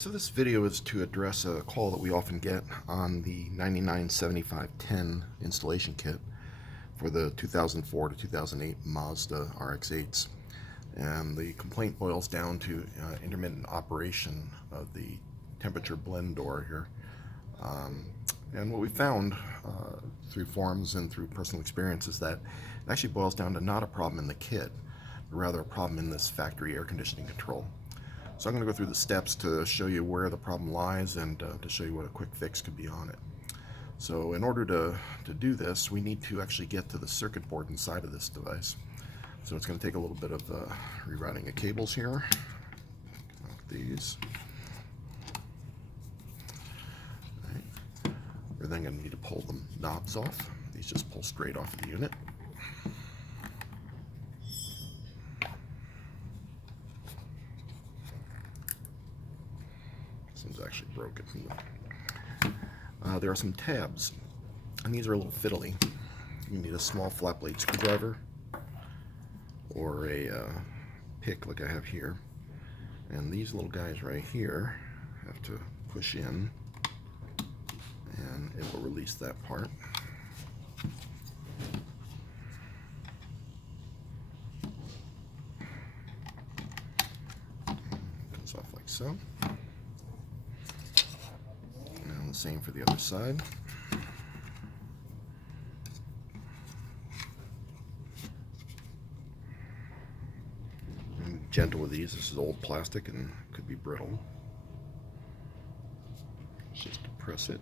So this video is to address a call that we often get on the 997510 installation kit for the 2004 to 2008 Mazda RX8s. And the complaint boils down to intermittent operation of the temperature blend door here. And what we found through forums and through personal experience is that it actually boils down to not a problem in the kit, but rather a problem in this factory air conditioning control. So I'm going to go through the steps to show you where the problem lies and to show you what a quick fix could be on it. So in order to do this, we need to actually get to the circuit board inside of this device. So it's going to take a little bit of rerouting of cables here. These. Right. We're then going to need to pull the knobs off. These just pull straight off of the unit. This one's actually broken. There are some tabs, and these are a little fiddly. You need a small flat blade screwdriver or a pick like I have here. And these little guys right here have to push in, and it will release that part. Comes off like so. And the same for the other side. Gentle with these. This is old plastic and could be brittle. Just depress it.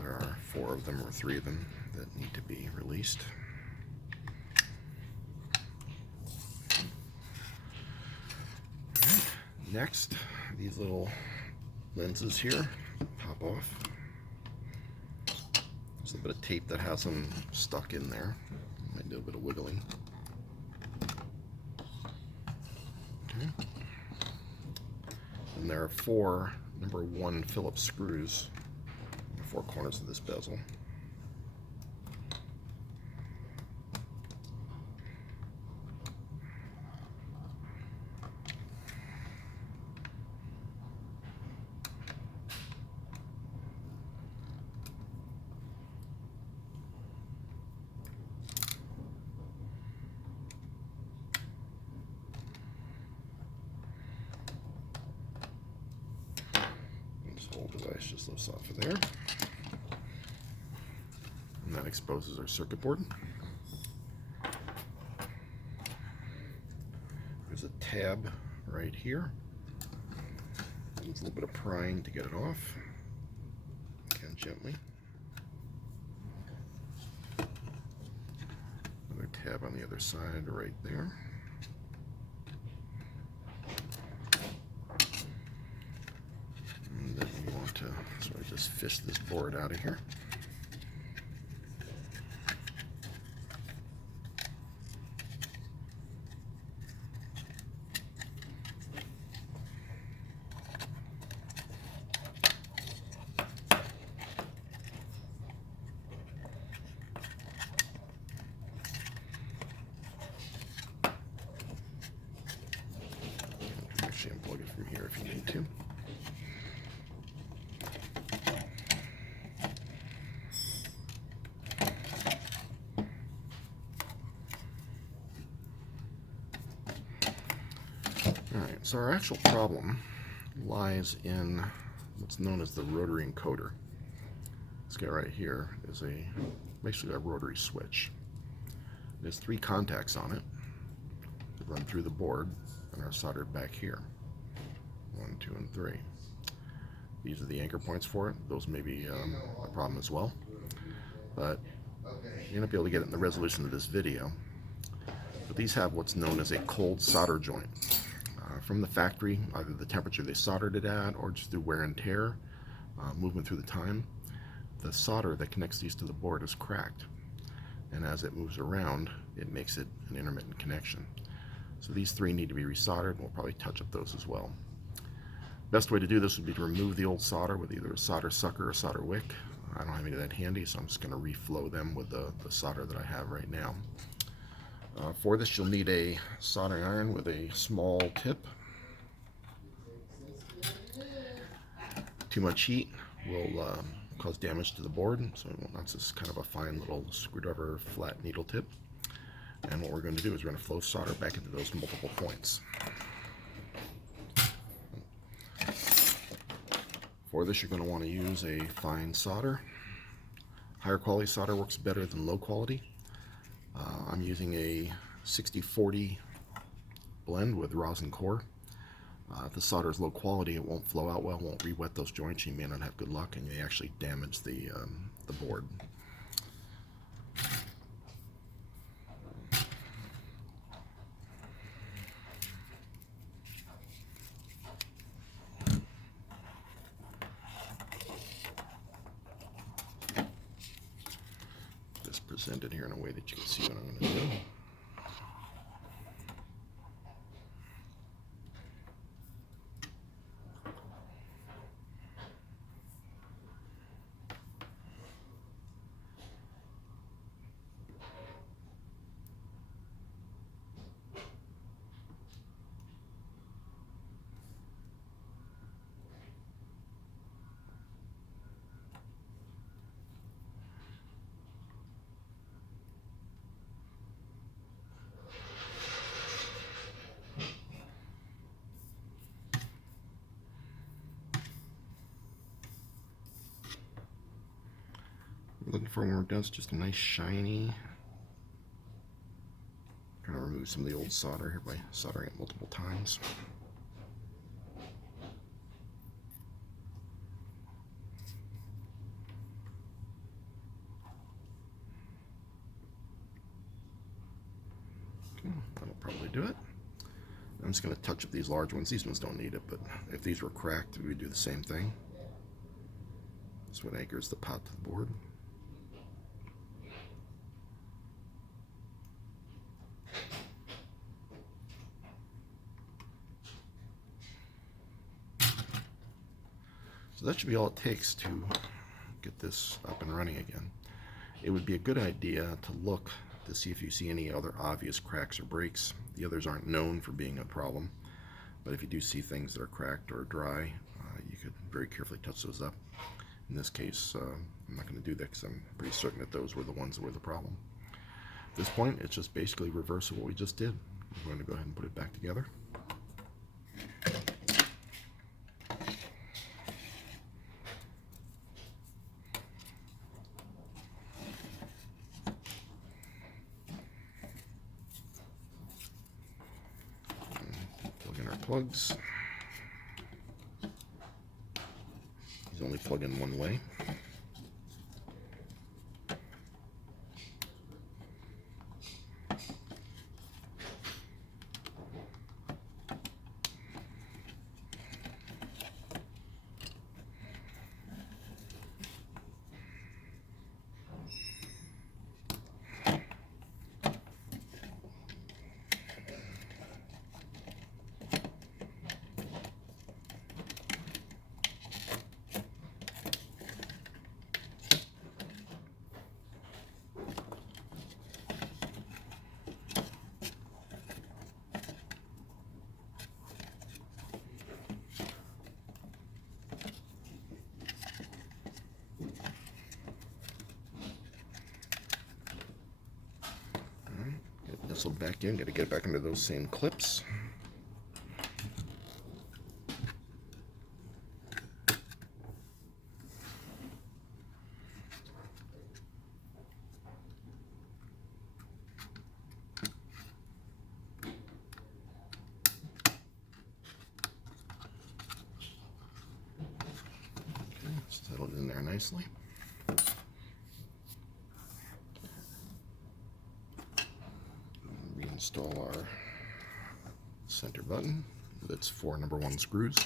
There are 4 of them or 3 of them that need to be released. Next, these little lenses here pop off. There's a bit of tape that has them stuck in there. Might do a bit of wiggling. Okay. And there are 4 number 1 Phillips screws in the 4 corners of this bezel. This whole device just lifts off of there. And that exposes our circuit board. There's a tab right here. Needs a little bit of prying to get it off. Again, gently. Another tab on the other side right there. And then we want to sort of just fish this board out of here. Actually unplug it from here if you need to. Alright, so our actual problem lies in what's known as the rotary encoder. This guy right here is basically a rotary switch. There's 3 contacts on it that run through the board and are soldered back here. 1, 2, and 3. These are the anchor points for it. Those may be a problem as well, but you're not be able to get it in the resolution of this video. But these have what's known as a cold solder joint. From the factory, either the temperature they soldered it at or just through wear and tear, movement through the time, the solder that connects these to the board is cracked. And as it moves around, it makes it an intermittent connection. So these 3 need to be resoldered, and we'll probably touch up those as well. Best way to do this would be to remove the old solder with either a solder sucker or solder wick. I don't have any of that handy, so I'm just going to reflow them with the solder that I have right now. For this, you'll need a soldering iron with a small tip. Too much heat will cause damage to the board, so that's just kind of a fine little screwdriver flat needle tip. And what we're going to do is we're going to flow solder back into those multiple points. For this, you're going to want to use a fine solder. Higher quality solder works better than low quality. I'm using a 60-40 blend with rosin core. If the solder is low quality, it won't flow out well, won't re-wet those joints. You may not have good luck, and you may actually damage the board. Just present it here in a way that you can see what I'm going to do. Looking for when we're done, it's just a nice shiny. Kind of remove some of the old solder here by soldering it multiple times. Okay, that'll probably do it. I'm just going to touch up these large ones. These ones don't need it, but if these were cracked, we would do the same thing. This is what anchors the pot to the board. So that should be all it takes to get this up and running again. It would be a good idea to look to see if you see any other obvious cracks or breaks. The others aren't known for being a problem, but if you do see things that are cracked or dry, you could very carefully touch those up. In this case, I'm not going to do that because I'm pretty certain that those were the ones that were the problem. At this point, it's just basically reverse of what we just did. I'm going to go ahead and put it back together. Plug in our plugs. These only plug in one way. Nestled back in, got to get it back into those same clips. Okay, settled in there nicely. Reinstall our center button with its 4 #1 screws.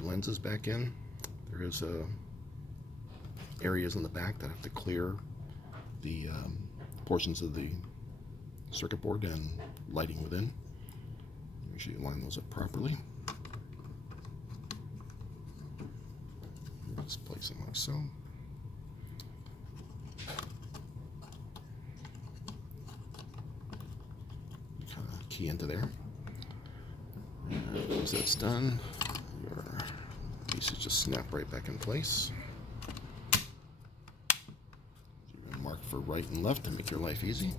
your lenses back in. There is areas in the back that have to clear the portions of the circuit board and lighting within. Make sure you line those up properly. Just place them like so. Kind of key into there. And once that's done, your pieces just snap right back in place. You can mark for right and left to make your life easy.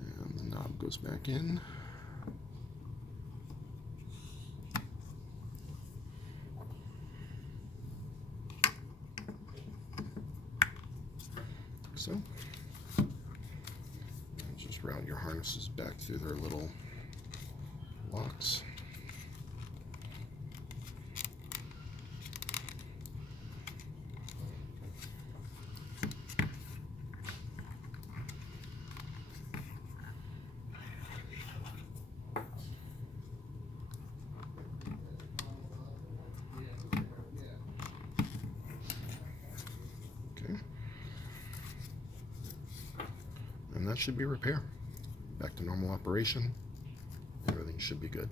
And the knob goes back in. So, just route your harnesses back through their little locks. Okay. And that should be repair. Back to normal operation. Everything should be good.